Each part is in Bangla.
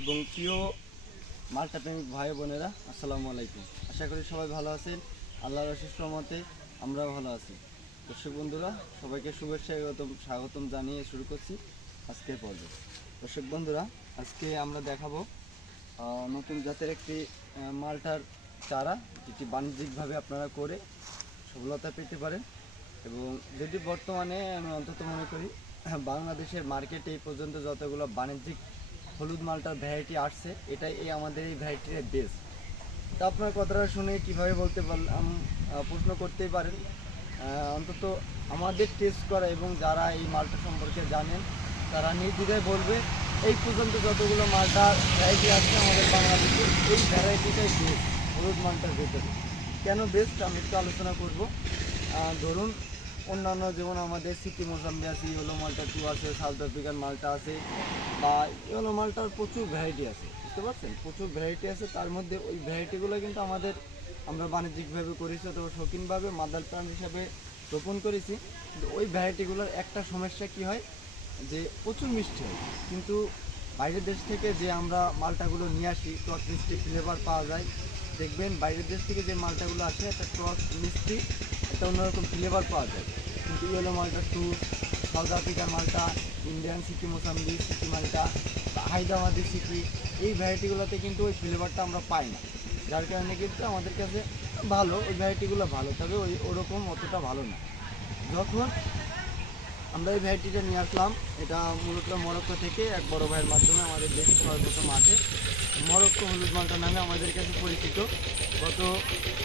এবং প্রিয় মাল্টা প্রেমিক ভাই বোনেরা, আসসালামু আলাইকুম। আশা করি সবাই ভালো আছেন। আল্লাহর অশেষ রহমতে আমরাও ভালো আছি। দর্শক বন্ধুরা, সবাইকে শুভেচ্ছা স্বাগতম স্বাগতম জানিয়ে শুরু করছি আজকের পর্ব। দর্শক বন্ধুরা, আজকে আমরা দেখাবো নতুন জাতের একটি মালটার চারা, যেটি বাণিজ্যিকভাবে আপনারা করে সফলতা পেতে পারেন। এবং যদি বর্তমানে আমি অন্তত মনে করি, বাংলাদেশের মার্কেটে এই পর্যন্ত যতগুলো বাণিজ্যিক হলুদ মালটার ভ্যারাইটি আসছে, এটাই এই আমাদের এই ভ্যারাইটির বেস্ট তা আপনার কথাটা শুনে কীভাবে বলতে পারলাম প্রশ্ন করতেই পারেন। অন্তত আমাদের টেস্ট করা এবং যারা এই মালটা সম্পর্কে জানেন, তারা নির্দ্বিধায় বলবে, এই পর্যন্ত যতগুলো মালটার ভ্যারাইটি আসছে আমাদের বাংলাদেশে, এই ভ্যারাইটিটাই বেস্ট হলুদ মালটার ভেতরে। কেন বেস্ট আমি একটু আলোচনা করব। ধরুন অন্যান্য যেমন আমাদের সিটি মোসাম্বি আছে ইয়েলো মালটা টু আছে, সাউথ আফ্রিকান মালটা আছে, বা ইয়েলো মালটার প্রচুর ভ্যারাইটি আছে, বুঝতে পারছেন? প্রচুর ভ্যারাইটি আছে, তার মধ্যে ওই ভ্যারাইটিগুলো কিন্তু আমাদের আমরা বাণিজ্যিকভাবে করেছি অথবা শৌখিনভাবে মাদার প্লান্ট হিসাবে রোপণ করেছি। ওই ভ্যারাইটিগুলোর একটা সমস্যা কি হয়? যে প্রচুর মিষ্টি হয়। কিন্তু বাইরের দেশ থেকে যে আমরা মালটাগুলো নিয়ে আসি টক মিষ্টি ফ্লেভার পাওয়া যায়। দেখবেন বাইরের দেশ থেকে যে মালটাগুলো আসে একটা টক মিষ্টি, একটা অন্যরকম ফ্লেভার পাওয়া যায়। কিন্তু ইয়েলো মালটা টু সাউথ আফ্রিকার মালটা, ইন্ডিয়ান সিটি মোসাম্বি সিটি মালটা, হায়দ্রাবাদি সিটি এই ভ্যারাইটিগুলোতে কিন্তু ওই ফ্লেভারটা আমরা পাই না। যার কারণে কিন্তু আমাদের কাছে ভালো, ওই ভ্যারাইটিগুলো ভালো, তবে ওই ওরকম অতটা ভালো না। যখন আমরা এই ভ্যারাইটিটা নিয়ে আসলাম। এটা মূলত মরক্কো থেকে এক বড় ভাইয়ের মাধ্যমে আমাদের দেশে সর্বপ্রথম আছে মরক্কো হলুদ মালটা নামে আমাদের কাছে পরিচিত। গত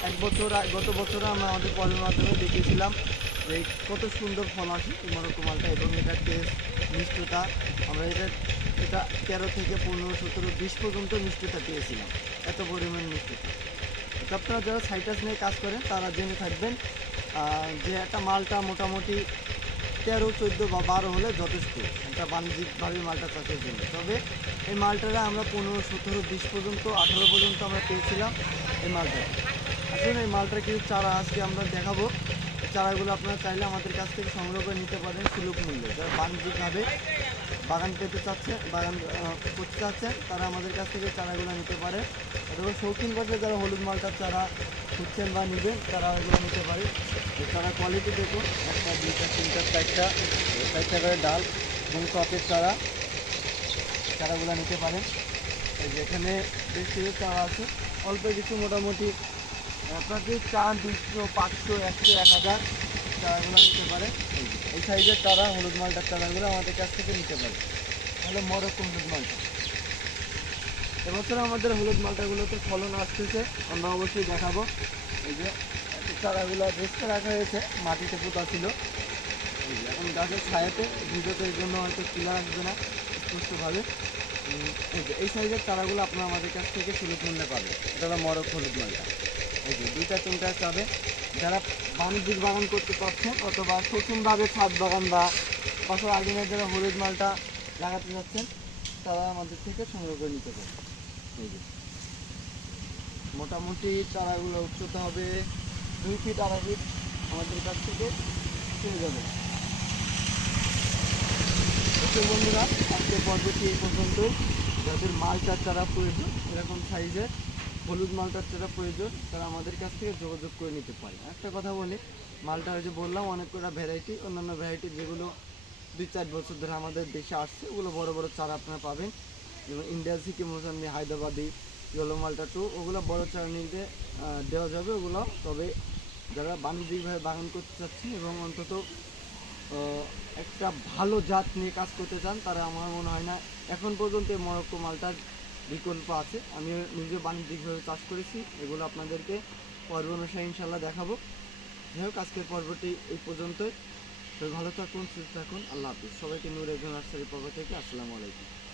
এক বছর গত বছরে আমরা আমাদের পরের মাধ্যমে দেখেছিলাম যে কত সুন্দর ফল আসে এই মরক্কো মালটা এবং এটার টেস্ট মিষ্টতা। আমরা এটা এটা তেরো থেকে পনেরো, সতেরো, বিশ পর্যন্ত মিষ্টতা পেয়েছিলাম। এত পরিমাণ মিষ্টতা। আপনারা যারা সাইটাস নিয়ে কাজ করেন, তারা জেনে থাকবেন যে একটা মালটা মোটামুটি তেরো, চোদ্দ বা বারো হলে যথেষ্ট। একটা বাণিজ্যিকভাবে মালটা চাষের জন্য। তবে এই মালটারা আমরা পনেরো, সতেরো, বিশ পর্যন্ত, আঠারো পর্যন্ত আমরা পেয়েছিলাম এই মালটা। আসলে এই মালটার কিছু চারা আজকে আমরা দেখাবো। চারাগুলো আপনারা চাইলে আমাদের কাছ থেকে সংগ্রহ করে নিতে পারেন সুলভ মূল্যে। যারা বাণিজ্যিকভাবে বাগান পেতে চাচ্ছে, বাগান করতে চাচ্ছেন তারা আমাদের কাছ থেকে চারাগুলো নিতে পারে। অথবা শৌখিন পর্যায়ে যারা হলুদ মালটার চারা খুঁজছেন বা নেবেন, তারা এগুলো নিতে পারে। তো চারা কোয়ালিটি দেখুন, একটা, দুইটা, তিনটা, চারটা চারটা করে ডাল এবং টপের চারা, চারাগুলো নিতে পারেন। যেখানে বেশ কিছু চারা আছে, অল্প কিছু মোটামুটি আপনাকে চার দুশো পাঁচশো, একশো, এক হাজার চারাগুলো নিতে পারে। এই সাইজের চারা হলুদ মালটার চারাগুলো আমাদের কাছ থেকে নিতে পারে। তাহলে মরক হলুদ মালটা। এবছর আমাদের হলুদ মালটাগুলোতে ফলন আসতেছে। আমরা অবশ্যই দেখাবো। এই যে চারাগুলো ভেস্তে রাখা হয়েছে, মাটিতে পোতা ছিল। এখন গাছের ছায়াতে এই জন্য হয়তো তুলে আসবে না সুস্থভাবে। এই সাইজের চারাগুলো আপনারা আমাদের কাছ থেকে সুলভ মূল্যে পাবেন। এটা হলো মরক হলুদ মালটা। এই যে দুইটা, তিনটা চাবে। যারা বাণিজ্যিক বাগান করতে পারছেন, অথবা শৌখিনভাবে ছাদ বাগান বা বছর আর্জনের যারা হলুদ মালটা লাগাতে যাচ্ছেন, তারা আমাদের থেকে সংগ্রহ করে নিতে পারে এই যে। মোটামুটি চারাগুলো উচ্চতা হবে দুই ফিট, আড়াই ফিট আমাদের কাছ থেকে পেয়ে যাবে। বন্ধুরা, আজকের পর্বটি এই পর্যন্ত যাদের মালটার চারা প্রয়োজন, এরকম সাইজের হলুদ মালটার চারা প্রয়োজন, তারা আমাদের কাছ থেকে যোগাযোগ করে নিতে পারে। একটা কথা বলি, মালটা ওই যে বললাম, অনেক কটা ভ্যারাইটি অন্যান্য ভ্যারাইটি যেগুলো দুই চার বছর ধরে আমাদের দেশে আসছে, ওগুলো বড় বড় চারা আপনারা পাবেন। যেমন ইন্ডিয়া সিকিম মোসাম্বি হায়দ্রাবাদি ইয়েলো মালটা টু ওগুলো বড় চারা নিতে দেওয়া যাবে ওগুলো। তবে যারা বাণিজ্যিকভাবে বাগান করতে চাচ্ছেন এবং অন্তত একটা ভালো জাত নিয়ে কাজ করতে চান, তারা আমার মনে হয় না, এখন পর্যন্ত মরক্কো মালটার বিকল্প আছে। আমি নিজে বাণিজ্যিকভাবে চাষ করেছি, এগুলো আপনাদেরকে পর্ব অনুসারে ইনশাল্লাহ দেখাবো। যাই হোক, আজকের পর্বটি এই পর্যন্তই। তো ভালো থাকুন, সুস্থ থাকুন, আল্লাহ হাফিজ। সবাইকে নূর একজন নার্সারির পর্ব থেকে, আসসালামু আলাইকুম।